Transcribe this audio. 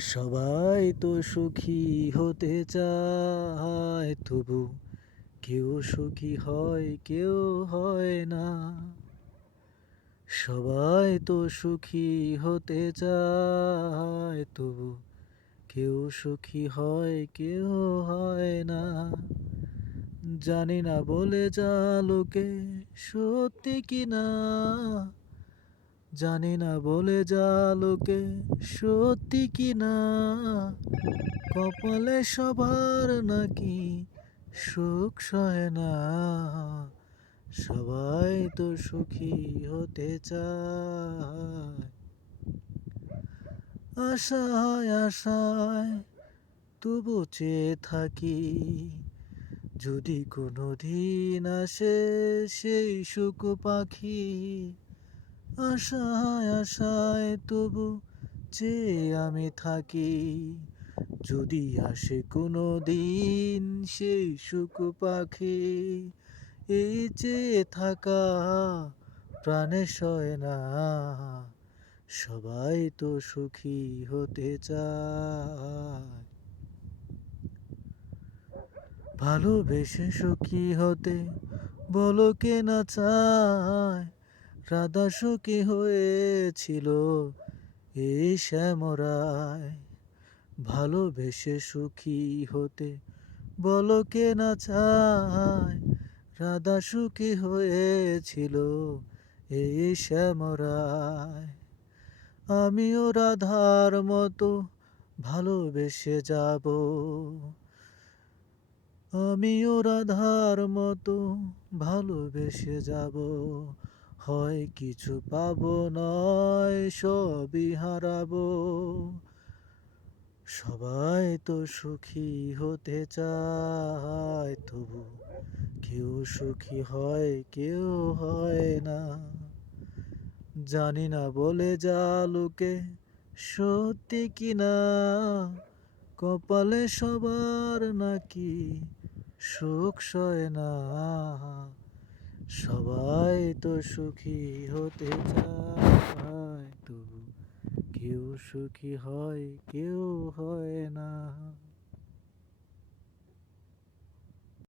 সবাই তো সুখী হতে চায়, তবু কেউ সুখী হয় কেউ হয় না। সবাই তো সুখী হতে চায়, তবু কেউ সুখী হয় কেউ হয় না। জানি না বলে যা লোকে সত্যি কিনা, জানি না বলে যা লোকে সত্যি কিনা। কপালে সবার নাকি সুখ সয় না। সবাই তো সুখী হতে চায়। আশায় আশায় তবু চেয়ে থাকি, যদি কোনো দিন আসে সেই সুখ পাখি। আশায় আশায় তবু চেয়ে আমি থাকি, যদি আসে কোনো দিন সেই সুখ পাখি। এই চেয়ে থাকা প্রাণে সয় না। সবাই তো সুখী হতে চায়। ভালোবেসে সুখী হতে বলো কে না চায়। রাধা সুখী হয়েছিল এই শ্যামরায়। ভালোবেসে সুখী হতে বলো কে না চায়। রাধা সুখী হয়েছিল এই শ্যামরায়। আমিও রাধার মতো ভালোবেসে যাব, আমিও রাধার মতো ভালোবেসে যাব। হয় কিছু পাবো নয় সবই হারাবো। সবাই তো সুখী হতে চায়, তবু কেউ সুখী হয় কেউ হয় না। জানি না বলে যা লোকে সত্যি কিনা, কপালে সবার নাকি সুখ সয় না। সবাই তো সুখী হতে চায়, তবু কেউ সুখী হয় কেউ হয় না।